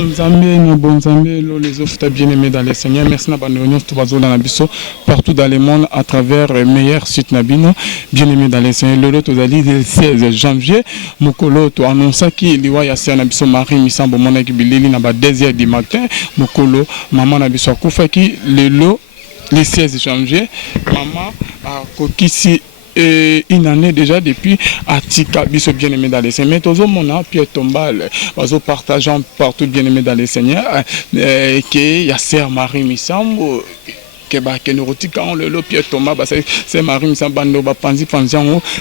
bon Zambé, les offres bien-aimés dans les Seigneurs. Merci à partout dans le monde à travers meilleur site Nabino. Bien-aimés dans les Seigneurs. Le lot le 16 janvier. Mokolo to annonce qu'il y a un abisso Marie Missambo Monaki Bilili na ba 2h du matin. Mokolo maman nabisso Koufa qui le 16 janvier. Maman a kokisi une année déjà depuis Atika biso bien-aimé dans les Seigneurs. Mais toujours mon Pierre Tombal, bazo partageant partout bien-aimé dans les Seigneurs, que ya sœur Marie Missambo que nous retirons le Pierre Thomas, c'est Marie Missambo ba panzi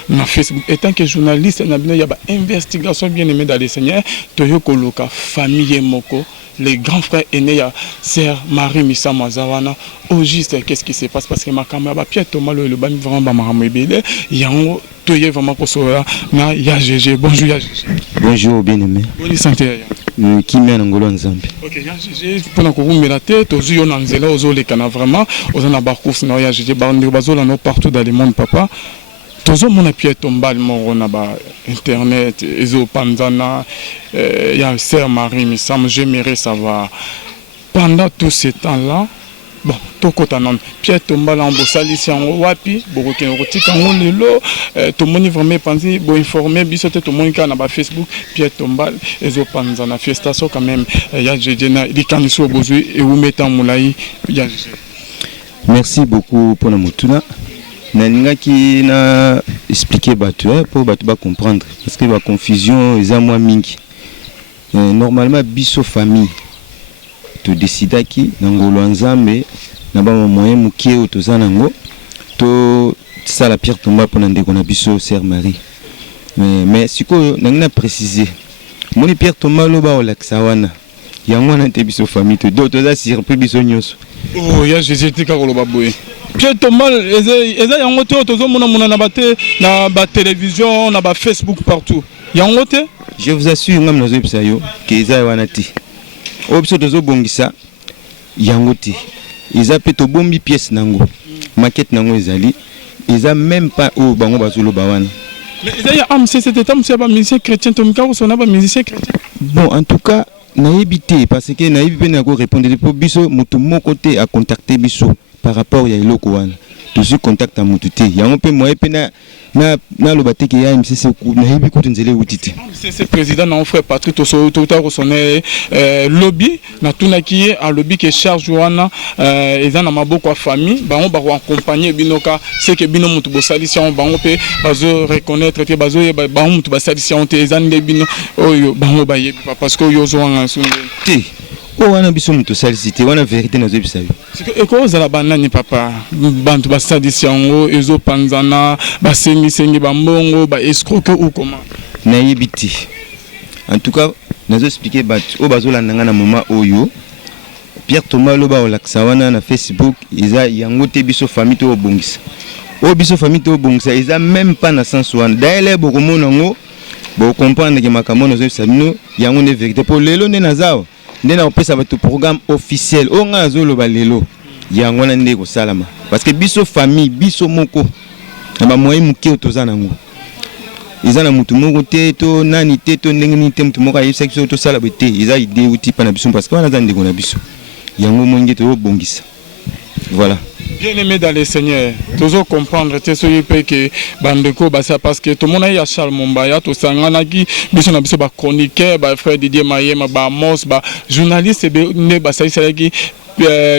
na Facebook. Étant que journaliste, il y a une investigation bien-aimé dans les Seigneurs. Toyo Koloka famille Moko. Les grands frères aînés, sœur Marie Missa Mazawana, au juste, qu'est-ce qui se passe? Parce que ma caméra, Pierre Thomas, le bami vraiment maramébélé, il y a un toye vraiment pour ça, il y a GG. Bonjour, il y a GG. Bonjour, bien-aimé. Bonne santé. Qui mène en Golo Nzambe. Ok, il y a GG. Pour nous courir la tête, aux yeux, on a zéla, aux yeux, les canards vraiment, aux en abarcous, il y a GG, partout dans le monde, papa. Toujours mon appui tombal mon internet ezo panzana il y a sœur Marie Missam j'aimerais savoir pendant tout ce temps-là bon to kota non Pierre tombal en bossali si en wapi boroke rotika on lelo to moni vraiment penser bo informer biso te to moni kana ba Facebook Pierre tombal ezo panzana fiestation quand même il y a jena likaniso bozui et ou metan mulai ya. Merci beaucoup pour la motuna. Nalinga qui na expliqué battu pour battu comprendre parce que la confusion est à moi mingi. Normalement biso famille to décida qui nangolo nzambe na ba moyen mukie otozanango to ça la Pierre Tomba pour ndeko na biso sœur Marie. Mais siko nangina préciser. Moni Pierre Tomba lo ba olaksa wana. Yango na te biso famille to d'autres za surpris biso nyonso. Oh ya Jésus tika ko lo baboye. Pierre Thomas, ils ont été na ba télévision, na ba Facebook partout. Je vous assure ngam nazo bisayo que ils wanati. Obso tozo bongisa yangote. Ils a peto bombi pièce nango. Maquette nango ezali. Ils a même pas au bango bazolo bawana. Mais ils a c'était pas musicien chrétien Tomika ou son pas musicien chrétien. Bon en tout cas naïbité parce que naïbité n'a pas répondre pour biso mutu mon côté à contacter biso. Par rapport à l'oko wana toujours contact à mututé ya on peut moi pe na lobate ke ya MCC ku na hebi ko tunzele utiti c'est président na frère Patrick to ta sonné lobby na tuna ki a lobby que charge wana eza na maboko famille ba on ba accompagner binoka c'est que bino mutu bo solution ba on peut bazo reconnaître que bazo ba on mutu ba solution te eza nde bino oyo ba on ba yebi parce que yo zo wana sunde te. Oh, on a besoin de solliciter, on a vérité dans le pays. Et quoi, vous avez banani papa, bantu ba sadisango, ezo panzana, ba sengi bambongo, ba escroquer ou comment? Naïbiti. En tout cas, nous expliquer bat au bazola nangana moma oyo. Pierre Thomas loba olaksawana na Facebook, isa yangote biso famille to bongisa. O biso famille to bongisa, isa même pas na sens wan. D'ailleurs, beaucoup monango, bo comprendre que makambo nous sabino, yango ne vérité pour lelo ne nazao. Ndena opesa ba programme officiel o nga zolo balelo yango na ndeko salama parce que biso famille biso moko na ba moyen muke otozana ngo izana mutu moko te to nani te to ndenge ni te mutu moko ayisa kiso to sala bete iza idée uti pa na biso parce que wana za ndeko na biso yango mongi to bongisa voilà. Bien aimé dans les Seigneurs, toujours comprendre que bandeko basa parce que tout le monde a Charles Mombaya, tout ça ngana ki biso na biso ba chroniqueur, ba frère Didier Mayema, ba Mos, ba journaliste ne ba sa ki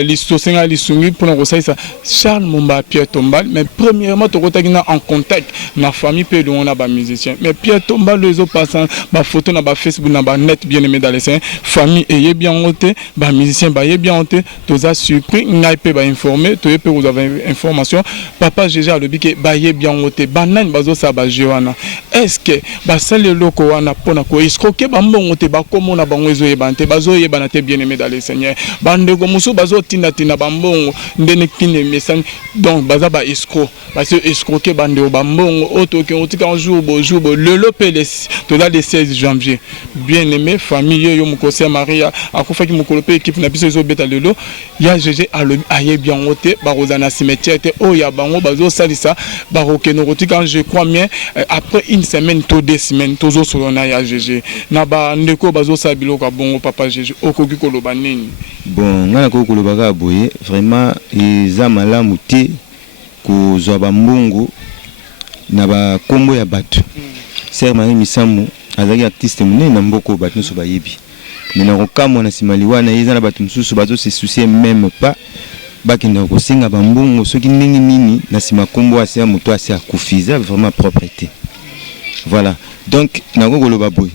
l'histoire l'histoire pour nous ça Charles Momba Pierre Tombal mais premièrement tu retagina en contact na famille pe on a ba musicien mais Pierre Tombal les autres passant ba photo na ba Facebook na ba net bien aimé dans les saints famille et bien honte ba musicien ba bien honte tu as surpris ngai pe ba informer tu peux vous avez information papa déjà le bique ba bien honte banane bazo sa ba Joana est-ce que ba sale loko wana pona ko escroquer ba mbongo te ba komo na bango ezo yebante bazo yebana te bien aimé dans les seigneurs bande comme mosusu bazotinda tinda bambongo ndene kine mesani donc baza ba escroc parce que escroquer bande bambongo auto qui otika un jour le PLS toda le 16 janvier bien aimé famille yo mukose Maria akufa ki mukolope équipe na biso zo beta lelo ya GG alobi aye bien ote barozana cimetière te o ya bango bazo salisa barokeno otika je crois bien après une semaine to 2 semaines tozo solona ya GG na ba ndeko bazo sabilo ka bongo papa GG okoki koloba nini bon ngana ko koloba ka boye vraiment eza malamu te ko zwa bambongo na ba kombo ya bato ser Marie Misamu azaki artiste munene na mboko bato nso bayebi mais na kokamwa na simaliwana eza na bato mususu bazo se soucier même pas bakenda kosenga bambongo soki ndenge nini na sima kombo asia moto asia kufiza vraiment propreté voilà donc na koloba boye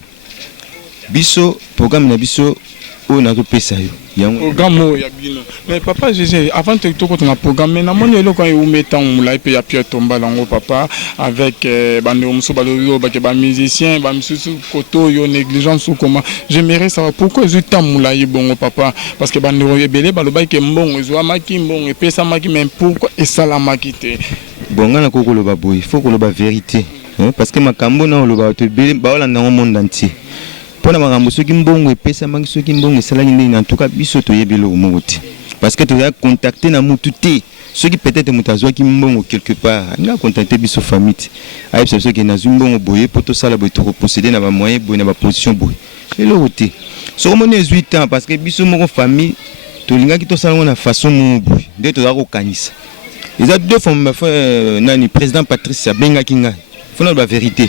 biso programme na biso o na to pesa yo programme ya bino mais papa GG avant de tout na programme na moni eloko ya umeta umula pe ya Pierre Tomba lango papa avec bande muso baloyo ba ke ba musicien ba mususu koto yo négligence ou comment j'aimerais savoir pourquoi ils temps mula bongo papa parce que bande ebele baloba ke mbongo zo amaki mbongo pesa maki mais pourquoi et salamaki te bonga na kokolo ba boy faut que le ba vérité parce que makambo na lo ba to bele ba olanda ngo monde entier pona makambo soki mbongo epesa mangi soki mbongo esalaki ndenge en tout cas biso toyebelo moko parce que tu as contacté na mutu te soki peut-être mutu azwaki mbongo quelque part nga contacter biso famille ayeb ça soki na mbongo boye poto sala boye to posséder na ba moyen boye na ba position boye eloko te so mo ne 18 ans parce que biso moko famille to linga ki to sala na façon mo boye nde to za ko kanisa eza deux fois nani président Patrice Abenga kinga fona ba vérité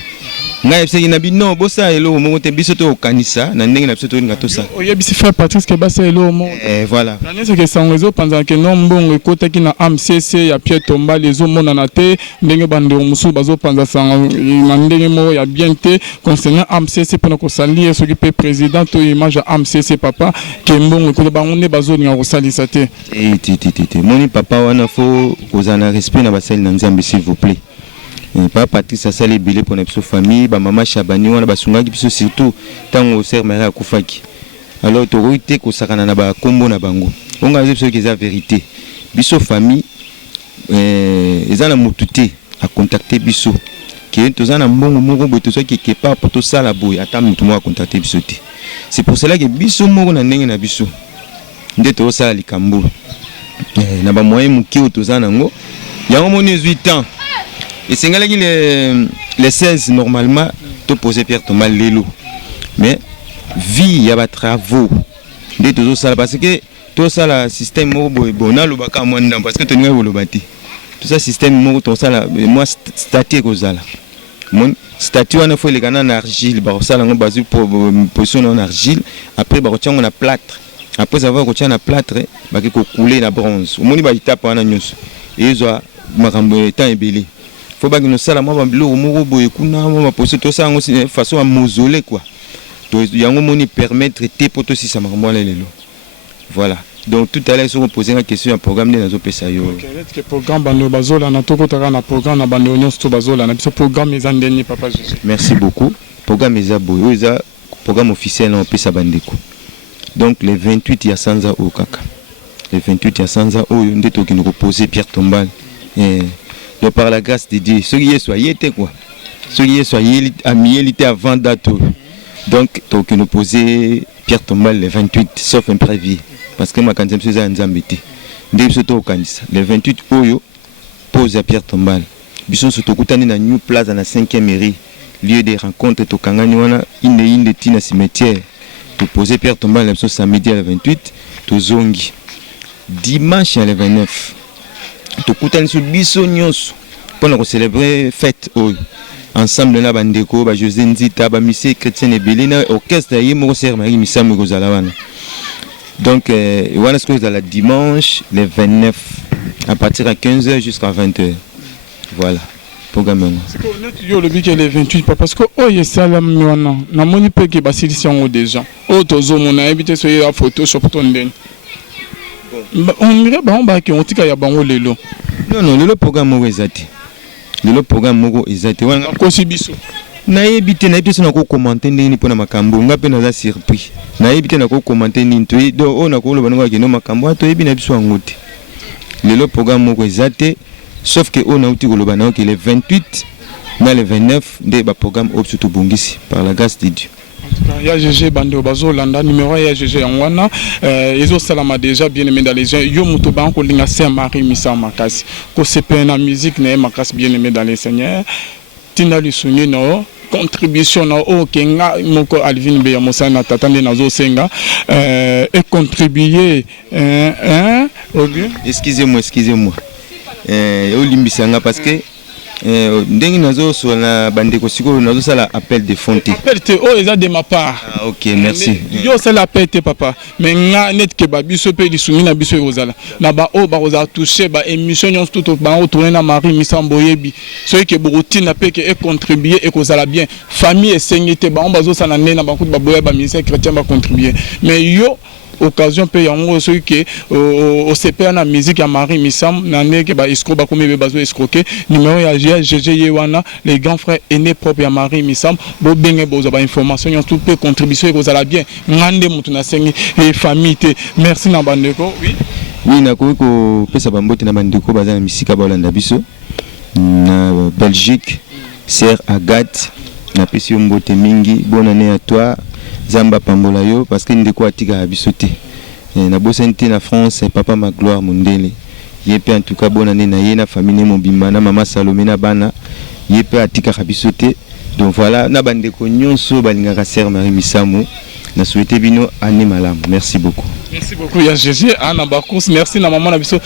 ngai pse na bino bosa elo mo te biso to kanisa na ndenge na biso to ngato sa oyebisi frère Patrice ke basa elo mo voilà nani ce que sangozo pendant que non mbongo ekota ki na AMCC ya Pierre Tomba les mona na te ndenge bande musu bazo panza sanga na ndenge mo ya bien te concernant AMCC pona ko salir ce qui peut président to image AMCC papa ke mbongo ekota bangonde bazo ninga ko salisa te moni papa wana fo kozana respect na basali na Nzambe s'il vous plaît. Papa Patrice asali bilé pour notre famille, ba maman Chabani wana basungaki biso surtout tango ser Marie akufaki. Alors to roite ko sakana na ba kombo na bango. Onga biso ki za vérité. Biso famille ezana mutute a contacter biso. Ki tozana mbongo moko boto so ki kepa poto sala boy ata mutu mo a contacter biso te. C'est pour cela que biso moko na ndenge na biso. Nde to sala likambo. Na ba moyen muki otozana ngo. Yango moni 18 ans. Et c'est les 16 normalement, tu poses Pierre Thomas Lelo. Mais vie, il y a des travaux. Parce que tout ça, le système, bon, parce que tu n'as pas le bâti. Tout ça, système, moi, statut, mon statut, on a fait les canaux en argile, ça, on a basé pour position en argile. Après, on a plâtre. Après avoir retenu un plâtre, on a coulé la bronze. On a tape en agneau. Et ils ont temps ébélé. Faut pas que nous salamons ba bilo moko boye kuna ma poser tout ça de façon à mausolée quoi. Donc yango moni permettre te poto si ça marmo lelo. Voilà. Donc tout à l'heure ils ont posé une question un programme de nazo pesa yo. OK, le programme bando bazola na toko taka na programme na bando nyonso to bazola na biso programme ezandeni papa Jésus. Merci beaucoup. Programme eza boye, eza programme officiel na pesa bandeko. Donc le 28 ya sanza o kaka. Le 28 ya sanza o ndeto ki nous reposer Pierre Tombal. Donc par la grâce de Dieu, ceux qui soient yété quoi, ceux qui soient amiélité avant date. Donc nous poser Pierre Tombal le 28 sauf imprévu parce que ma candidature c'est un zambiti. Dès ce au candidat le 28 oyo pose à Pierre Tombal. Bison surtout kutani na New Plaza na 5e mairie, lieu de rencontre to kangani wana inde tina cimetière. To poser Pierre Tombal le samedi le 28, to zongi. Dimanche le 29. To kutani su biso nyonso pour célébrer fête ensemble na bandeko ba José Nzita ba Missé chrétien et Belina orchestre yemo ser Marie Misamu kozala wana. Donc wana ce que la dimanche le 29 à partir de 15h jusqu'à 20h. Voilà. Programme. C'est que honnête yo le bique le 28 parce que salam wana na moni pe ke basilisi ngo déjà. Tozo mona habité so ya Photoshop tonden. On dirait on va que on tika ya bango lelo. Non le programme mo ezati. Le programme mo ezati wana kosi biso. nayebi te so na ko commenter ndenge pona makambo nga pe naza surpris nayebi te na ko commenter nini to do o na ko loba ngo kino makambo to yebi na biso ngote lelo programme moko ezate sauf que on a outil koloba na que le 28 na le 29 de ba programme obso to bongisi par la grâce de Dieu. Ya GG Bando Bazolanda numéro ya GG Yangwana ezo salama déjà bien aimé dans les gens yo muto ban ko linga Saint-Marie Missa makasi ko sepe na musique na makasi bien aimé dans les seigneurs tinda lisuni no contribution na o kenga moko Alvin Beya Mosana tatande nazo senga et contribuer excusez-moi au limbisanga parce que ndenge nazo so na bandeko sikolo nazo sala appel de fonte appel te o eza de ma part. Ah, OK, merci. Yo sala appel te papa mais nga net ke ba biso pe lisumi na biso ozala na ba o ba oza toucher ba émission nyons tout ba retourner na Marie Misambo yebi so ke borotina pe ke contribuer et kozala bien famille et sengité ba on bazo sala na ba kutu ba boya ba ministère chrétien ba contribuer mais yo occasion pe yango ceux qui au CP na musique ya Marie Missam na ndeke ba escro ba kombe bazo escroquer numéro ya GG Yewana les grands frères aînés propres ya Marie Missam bo benge boza ba information yon tout peut contribution ko zala bien ngande mutu na sengi et famille te merci na bandeko oui na ko pesa bambote na bandeko baza na misika ba Holanda biso na Belgique sœur Agathe na pesi mbote mingi bonne année à toi Zamba pambola yo parce que ndeko atika bisote na bosente na France papa Magloire Mundele yepe en tout cas bonne année na yena famille mobimba na mama Salomé na bana yepe atika bisote donc voilà na bandeko nyonso balinga sœur Marie Misamo na souhaité bino année malamu merci beaucoup. Merci beaucoup ya GG Anna Bakous merci na maman na biso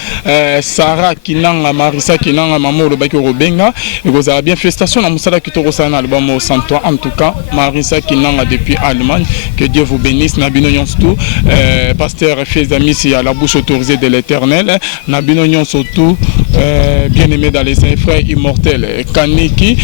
Sarah Kinanga Marissa Kinanga maman le baki Robenga et vous avez bien félicitations na musala kitoko sana album 103 en tout cas Marissa Kinanga depuis Allemagne que Dieu vous bénisse na bino nyonso pasteur fils amis si à la bouche autorisée de l'Éternel na bino nyonso tout bien aimé dans les frères immortels Kaniki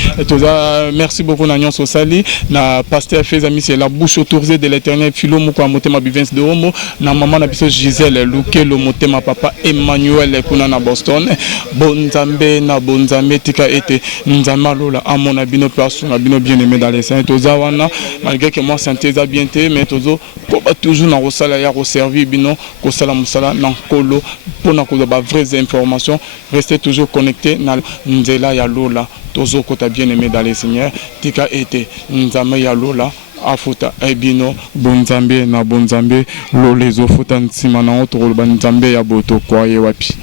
merci beaucoup na nyonso sali na pasteur fils amis si la bouche autorisée de l'Éternel Philo Moko Motema Bivens de Homo na maman na biso Gisèle Lukelo Motema papa Emmanuel kuna na Boston bonzambe na bonzambe tika ete nzamalola amona bino perso na bino bien aimé dans les saints tozawana malgré que moi santé za bien te mais tozo ko ba toujours na rosala ya reservi bino ko sala musala na kolo pona ko ba vraies informations restez toujours connectés na nzela ya lola tozo ko ta bien aimé dans les seigneurs tika ete nzama ya lola afuta ebino bonzambe na bonzambe lo lezo futa nsima na otoro banzambe ya boto kwa ye wapi